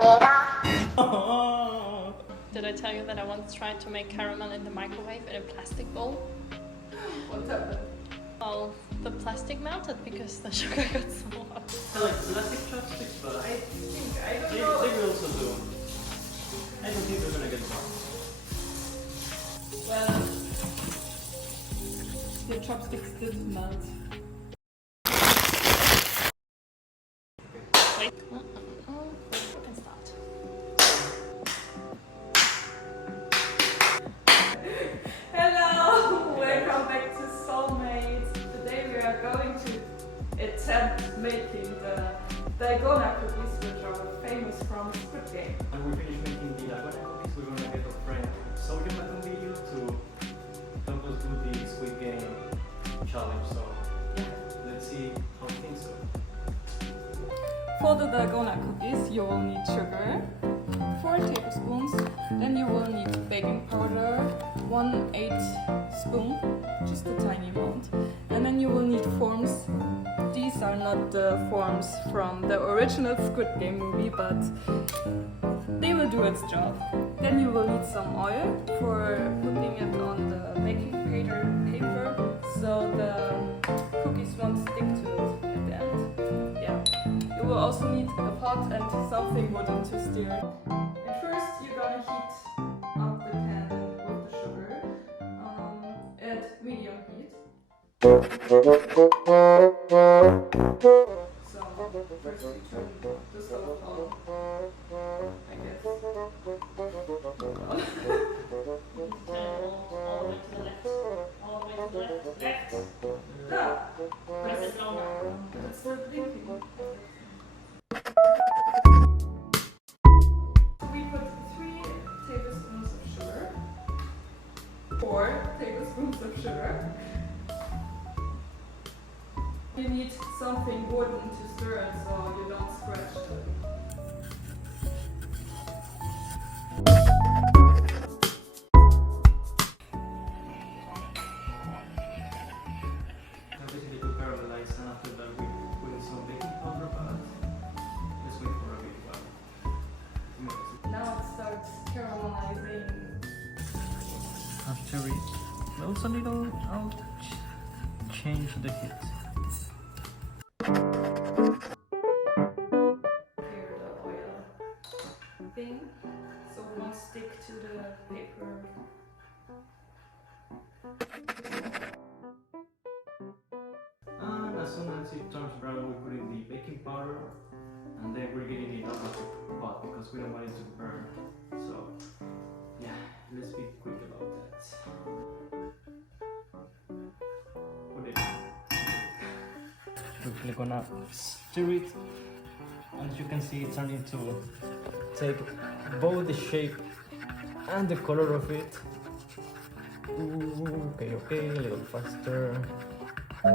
Did I tell you that I once tried to make caramel in the microwave in a plastic bowl? What happened? Well, the plastic melted because the sugar got so hot. I like plastic chopsticks, but I don't they know. will also do. I don't think they're gonna get wrong. Well, your chopsticks did melt. Wait. We can start. Hello! Welcome back to Soulmates. Today we are going to attempt making the Dalgona Cookies, which are famous from Squid Game. When we finish making the Dalgona cookies, we're gonna get a friend Soulmates Maton video to help us do the Squid Game challenge. So yeah, let's see how things go. For the Dalgona cookies, you will need sugar, 4 tablespoons, then you will need baking powder, 1/8 spoon, just a tiny amount, and then you will need forms. These are not the forms from the original Squid Game movie, but they will do its job. Then you will need some oil for putting it on the baking paper so the cookies won't stick to it at the end. Yeah. You will also need a pot and something wooden to stir. At first you're gonna heat up the pan with the sugar at medium heat. So first we turn the stove on, I guess. All the way to the left. All the way to the left. Left. Ah, Press it longer. it's still blinking. We put 3 tablespoons of sugar, 4 tablespoons of sugar. You need something wooden to stir it so you don't scratch it. Now basically to caramelize, and after that we put in some baking powder, but let's wait for a bit while. Now it starts caramelizing. After it melts a little, I'll change the heat. Here the oil thing, so it won't stick to the paper. And as soon as it turns brown, we put in the baking powder, and then we're getting it out of the pot because we don't want it to burn. So yeah, let's be quick about that. Put it. We're gonna stir it. As you can see, it's starting to take both the shape and the color of it. Ooh, okay, a little faster. Get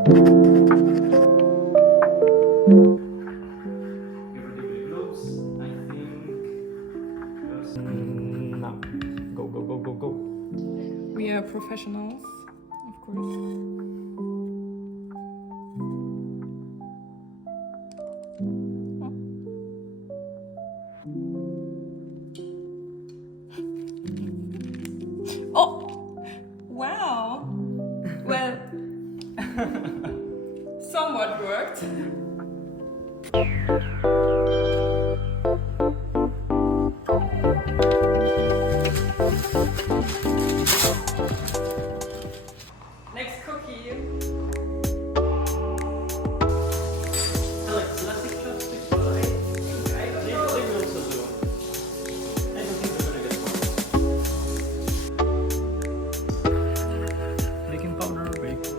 ready with the gloves, I think. Now, go. We are professionals, of course. Oh! Wow! Well, somewhat worked. Next cookie. I like plastic chopsticks, but I I don't they know. will also do. I don't think they're gonna get wrong. Baking powder, baking.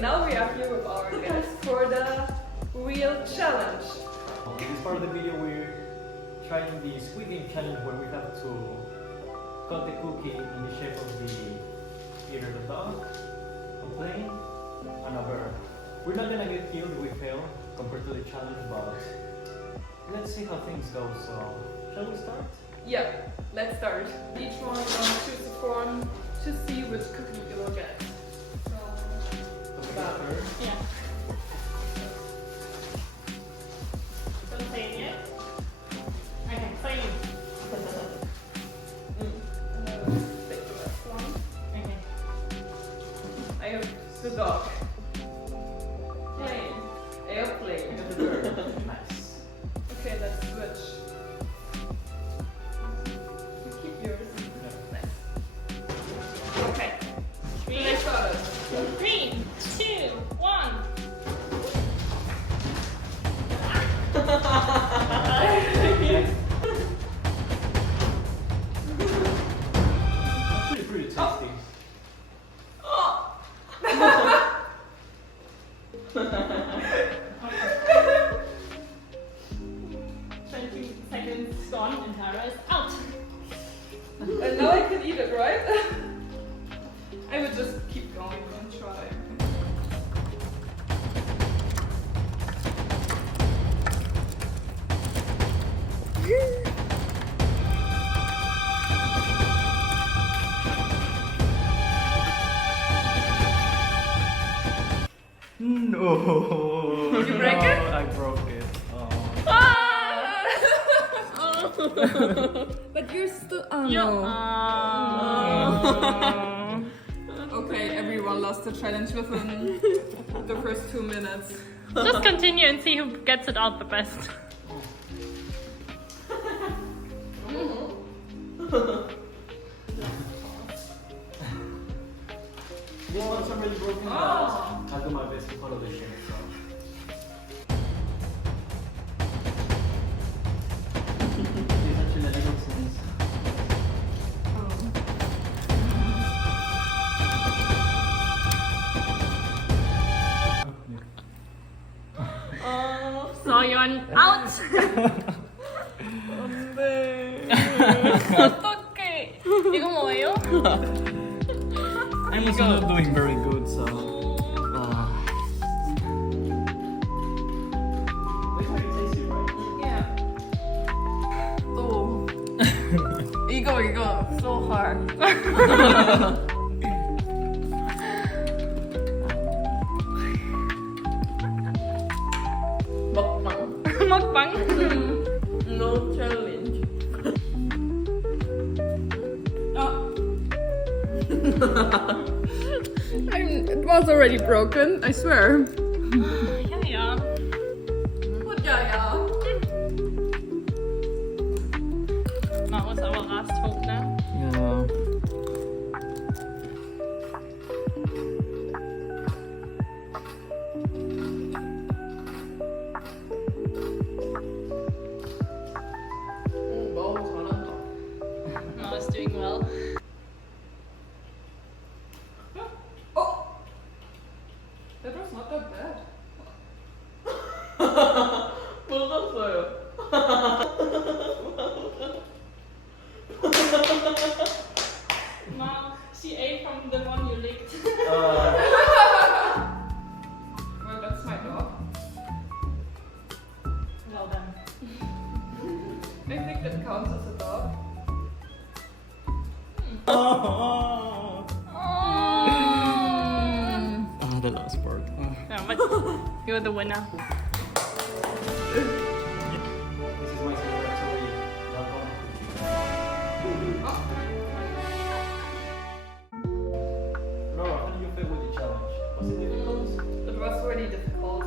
Okay, now we are here with our guests for the real challenge. In this part of the video, we're trying the Squid Game challenge where we have to cut the cookie in the shape of either the dog, a plane, and a bird. We're not gonna get killed if we fail compared to the challenge, but let's see how things go. So, shall we start? Yeah, let's start. Each one gonna choose a form to see which cookie you will get. Yeah. Don't say it yet. Okay, clean. Take the last one. Okay. I have the dog. Plane. Airplane. Nice. Okay, let's switch. You keep yours. Nice. Okay. Let's start. 3, 2, 1. Actually, pretty tasty. 20 seconds gone and Tara is out. And now I can eat it, right? I would just keep going and try. No. Did you break it? I broke it. But you're still. Oh Yeah. Okay, everyone lost the challenge within the first 2 minutes. Just continue and see who gets it out the best. This one's already broken, but I'll do my best to follow the shape. So. It's actually a little sense. So you're out. 어떡해. 이거 뭐예요? I'm also not doing very good, so. It's very tasty, right? Yeah. 또 이거 so hard. 먹방. 먹방. No challenge. It was already broken, I swear. Ja, ja. What, yeah. That was our last hope now. Yeah. 너무 잘한다. Mo is doing well. That was not that bad. 먹었어요. Mo, she ate from the one you licked. Well, that's my dog. Well done. I think that counts as a dog. The last part. Yeah, but you're the winner. This is my celebratory Dalgona Cookies. Laura, how do you feel with the challenge? Was it difficult? It was really difficult.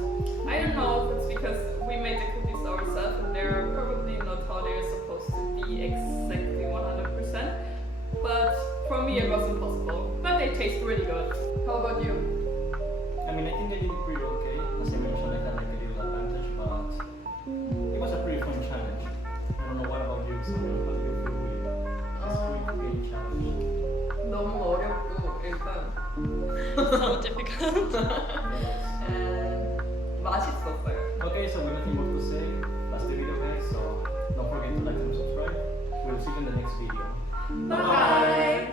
I don't know if it's because we made the cookies ourselves and they're probably not how they're supposed to be exactly 100%. But for me it was impossible. But they taste really good. How about you? I mean, I think I did pretty okay. As I mentioned, I had like a little advantage, but So difficult. And 맛있었어요. Okay, so we have nothing more to say. That's the video, guys. So don't forget to like and subscribe. We'll see you in the next video. Bye.